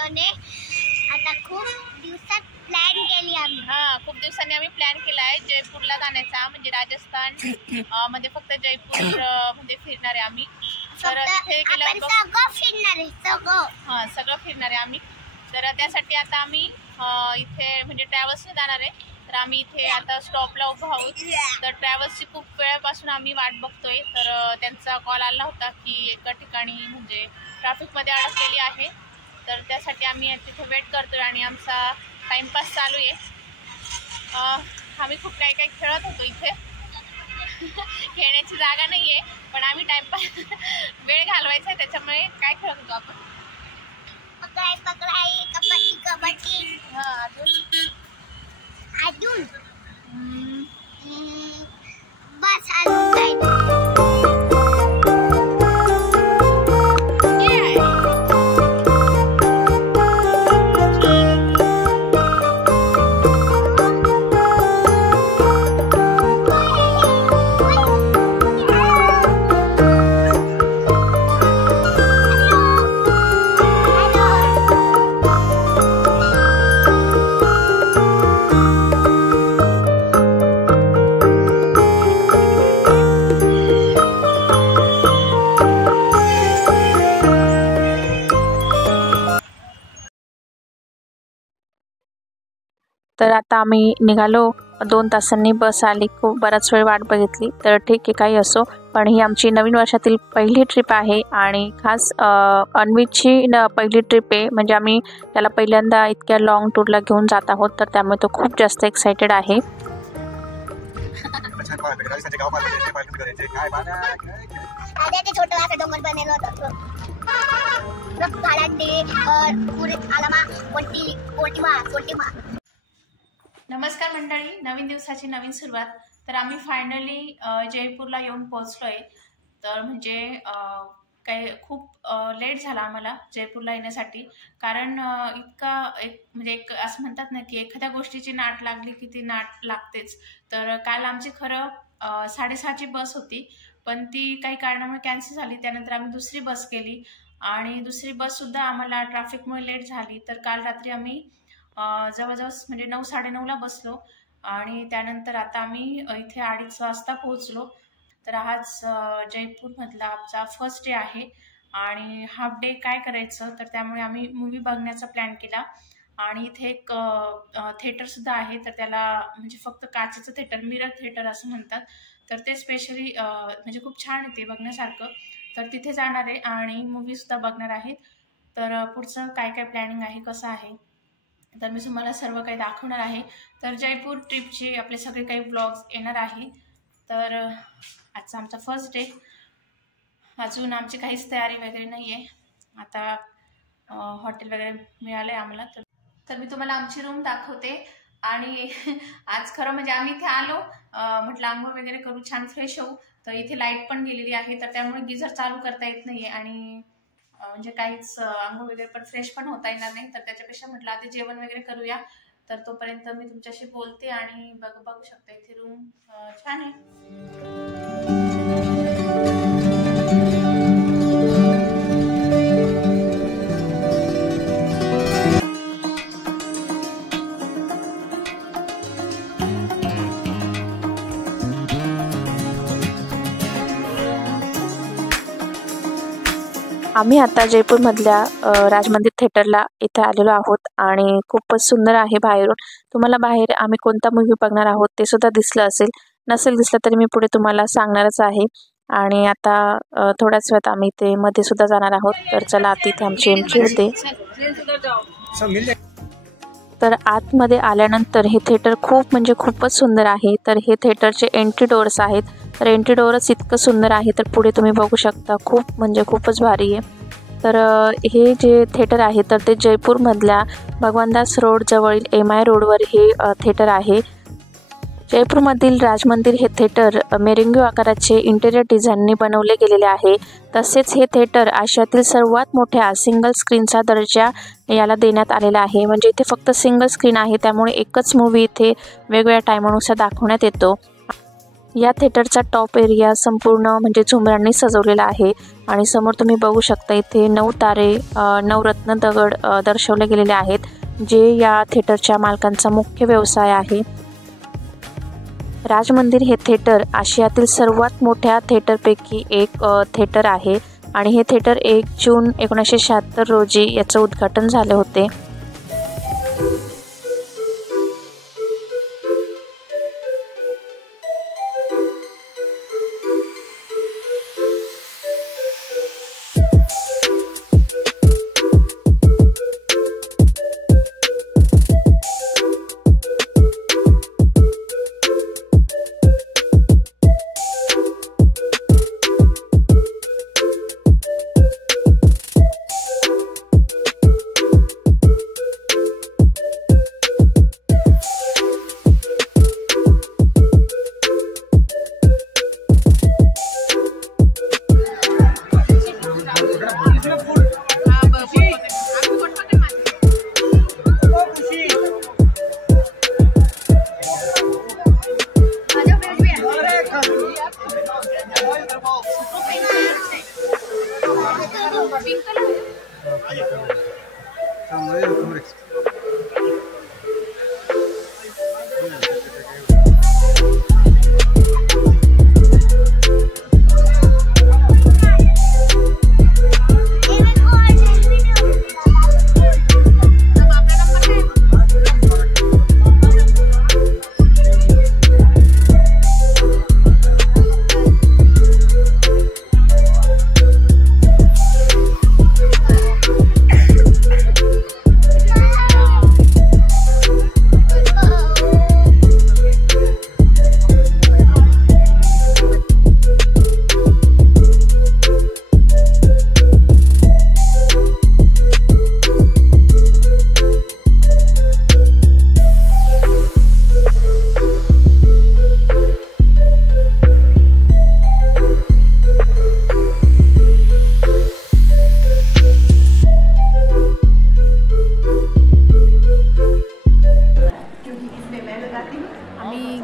फोटोने आता खूप दिवसात प्लॅन केली आम्ही। खूप दिवसांनी आम्ही प्लॅन केला आहे जयपूरला जाण्याचा, म्हणजे राजस्थान मध्ये फक्त जयपूर मध्ये फिरणार आहे आम्ही। तर तिथे गेल्यावर सगळं फिरणार आहे आम्ही। तर त्यासाठी आता आम्ही इथे म्हणजे ट्रॅव्हल्सने जाणार आहे। तर आम्ही इथे आता स्टॉपला उभा आहोत। तर ट्रॅव्हल्सची खूप वेळापासून आम्ही वाट बघतोय। तर त्यांचा कॉल आला होता की एका ठिकाणी म्हणजे ट्रॅफिकमध्ये अडकलेली आहे। तर त्यासाठी आम्ही तिथे वेट करतोय आणि आमचा टाइमपास चालू आहे। आम्ही खूप काही काही खेळत होतो इथे खेळण्याची जागा नाही आहे, पण आम्ही टाइमपास वेळ घालवायचा आहे त्याच्यामुळे काय खेळत होतो आपण? पकडाई, कबड्डी कबड्डी। अजून बस अजून काय तर आता आम्ही निघालो। 2 तासांनी बस आली। खूप बराच वेळ वाट बघितली। तर ठीक आहे, काही असो, पण ही आमची नवीन वर्षातील पहिली ट्रिप आहे आणि खास अन्वीची पहिली ट्रिप आहे। म्हणजे आम्ही त्याला पहिल्यांदा इतक्या लॉंग टूरला घेऊन जात आहोत, तर त्यामुळे तो खूप जास्त एक्साइटेड आहे। नमस्कार मंडळी, नवीन दिवसाची नवीन सुरुवात। तर आम्ही फायनली जयपूरला येऊन पोहोचलोय। तर म्हणजे काही खूप लेट झाला आम्हाला जयपूरला येण्यासाठी, कारण एक असं म्हणतात ना की एखाद्या गोष्टीची नाट लागली की ती नाट लागतेच। तर काल आमची खरं 6:30ची बस होती, पण ती काही कारणामुळे कॅन्सल झाली। त्यानंतर आम्ही दुसरी बस केली आणि दुसरी बस सुद्धा आम्हाला ट्रॅफिकमुळे लेट झाली। तर काल रात्री आम्ही जवळजवळ म्हणजे 9-9:30ला बसलो आणि त्यानंतर आता आम्ही इथे 2:30 वाजता पोहोचलो। तर आज जयपूरमधला आमचा फर्स्ट डे आहे आणि हाफ डे काय करायचं, तर त्यामुळे आम्ही मूवी बघण्याचा प्लॅन केला। आणि इथे एक थिएटर सुद्धा आहे, तर त्याला म्हणजे फक्त काचेचं थिएटर, मिरर थिएटर असं म्हणतात। तर ते स्पेशली म्हणजे खूप छान आहे ते बघण्यासारखं। तर तिथे जाणार आहे आणि मूवी सुद्धा बघणार आहेत। तर पुढचं काय काय प्लॅनिंग आहे, कसं आहे, तर मी तुम्हाला सर्व काही दाखवणार आहे। तर जयपूर ट्रिपचे आपले सगळे काही ब्लॉग्स येणार आहे। तर आजचा आमचा फर्स्ट डे, अजून आमची काहीच तयारी वगैरे नाही आहे। आता हॉटेल वगैरे मिळालं आहे आम्हाला, तर मी तुम्हाला आमची रूम दाखवते। आणि आज खरं म्हणजे आम्ही इथे आलो, म्हटलं आंघोळ वगैरे करू, छान फ्रेश होऊ। तर इथे लाईट पण गेलेली आहे, तर त्यामुळे गिझर चालू करता येत नाही आहे आणि म्हणजे काहीच आंघोळ वगैरे पण फ्रेश पण होता येणार नाही। तर त्याच्यापेक्षा म्हटलं आधी जेवण वगैरे करूया। तर तोपर्यंत मी तुमच्याशी बोलते आणि बघू शकता इथे रूम छान आहे। आम्ही आता जयपूरमधल्या राजमंदिर थिएटरला इथे आलेलो आहोत आणि खूपच सुंदर आहे बाहेरून। तुम्हाला बाहेर आम्ही कोणता मूवी बघणार आहोत ते सुद्धा दिसलं असेल, नसेल दिसलं तरी मी पुढे तुम्हाला सांगणारच आहे। आणि आता थोड्याच वेळात आम्ही इथे मध्ये सुद्धा जाणार आहोत। तर चला, तिथे आमची एंट्री होते। तर आतमध्ये आल्यानंतर हे थिएटर म्हणजे खूपच सुंदर आहे। तर हे थिएटरचे एंट्री डोअर्स आहेत। तर एंट्री डोअरच इतकं सुंदर आहे, तर पुढे तुम्ही बघू शकता, खूप म्हणजे खूपच भारी आहे। तर हे जे थिएटर आहे तर ते जयपूरमधल्या भगवानदास रोड जवळील MI रोडवर हे थिएटर आहे। जयपूरमधील राजमंदिर हे थिएटर मेरेंगो आकाराचे इंटेरियर डिझाईनने बनवले गेलेले आहे। तसेच हे थिएटर आशियातील सर्वात मोठ्या सिंगल स्क्रीनचा दर्जा याला देण्यात आलेला आहे। म्हणजे इथे फक्त सिंगल स्क्रीन आहे, त्यामुळे एकच मूवी इथे वेगवेगळ्या टायमानुसार दाखवण्यात येतो। या थिएटरचा टॉप एरिया संपूर्ण म्हणजे झुंबरांनी सजवलेला आहे आणि समोर तुम्ही बघू शकता इथे 9 तारे 9 रत्न दगड दर्शवले गेलेले आहेत, जे या थिएटरच्या मालकांचा मुख्य व्यवसाय आहे. राज मंदिर हे थिएटर आशियातील सर्वात मोठ्या थिएटरपैकी एक थिएटर आहे आणि हे थिएटर 1 जून 1976 रोजी याचं उद्घाटन झाले होते.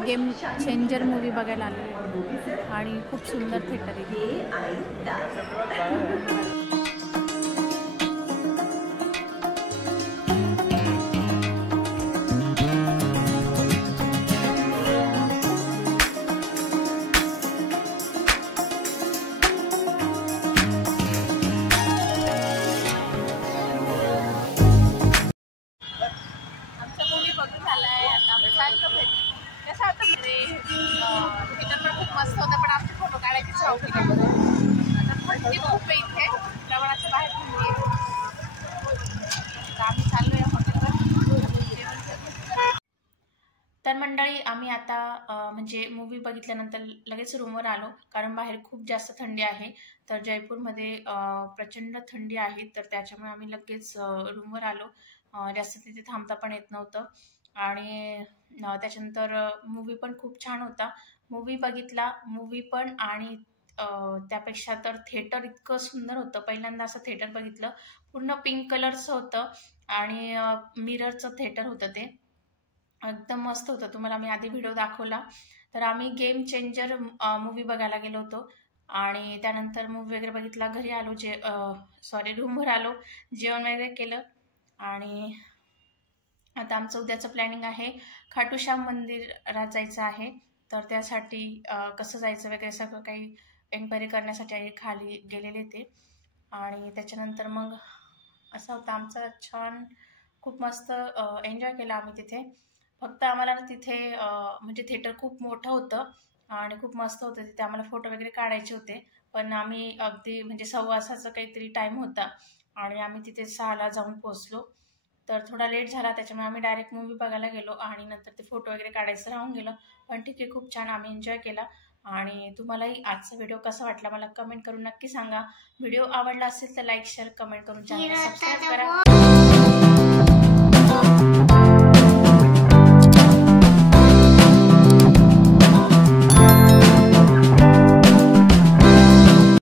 गेम चेंजर मूवी बघायला आलेली आणि खूप सुंदर थिएटर आहे. मस्त होतं पण आमचे फोटो काढायची शौक थंडी खूप आहे इथे प्रमाणाच्या बाहेर थंडी आहे. आम्ही चाललोय हॉटेलवर. तर मंडळी आम्ही आता म्हणजे मूवी बघितल्यानंतर लगेच रूमवर आलो कारण बाहेर खूप जास्त थंडी आहे. तर जयपूरमध्ये प्रचंड थंडी आहे तर त्याच्यामुळे आम्ही लगेच रूमवर आलो. जास्त तिथे थांबता पण येत नव्हतं आणि त्याच्यानंतर मूवी पण खूप छान होता. मूवी बघितला मूवी पण आणि त्यापेक्षा तर थिएटर इतकं सुंदर होतं. पहिल्यांदा असं थिएटर बघितलं. पूर्ण पिंक कलरचं होतं आणि मिररचं थिएटर होतं. ते एकदम मस्त होतं. तुम्हाला मी आधी व्हिडिओ दाखवला. तर आम्ही गेम चेंजर मूवी बघायला गेलो होतो आणि त्यानंतर मूवी वगैरे बघितला. घरी आलो रूमवर आलो, जेवण वगैरे केलं आणि आता आमचं उद्याचं प्लॅनिंग आहे खाटू श्याम मंदिरात जायचं आहे. तर त्यासाठी कसं जायचं वगैरे सगळं काही एन्क्वायरी करण्यासाठी खाली गेलेले ते आणि त्याच्यानंतर मग असं होतं आमचं छान खूप मस्त एन्जॉय केला आम्ही तिथे. फक्त आम्हाला तिथे म्हणजे थिएटर खूप मोठं होतं आणि खूप मस्त होतं. तिथे आम्हाला फोटो वगैरे काढायचे होते पण आम्ही अगदी म्हणजे 6:15चा काहीतरी टाईम होता आणि आम्ही तिथे 6ला जाऊन पोहोचलो. तर थोडा लेट झाला त्याच्यामुळे आम्ही डायरेक्ट मूवी बघायला गेलो आणि नंतर ते फोटो वगैरे काढायचं राहून गेलं. पण ठीक आहे खूप छान आम्ही एन्जॉय केला. आणि तुम्हालाही आजचा व्हिडिओ कसा वाटला मला कमेंट करून नक्की सांगा. व्हिडिओ आवडला असेल तर लाईक शेअर कमेंट करून चॅनल सबस्क्राईब करा.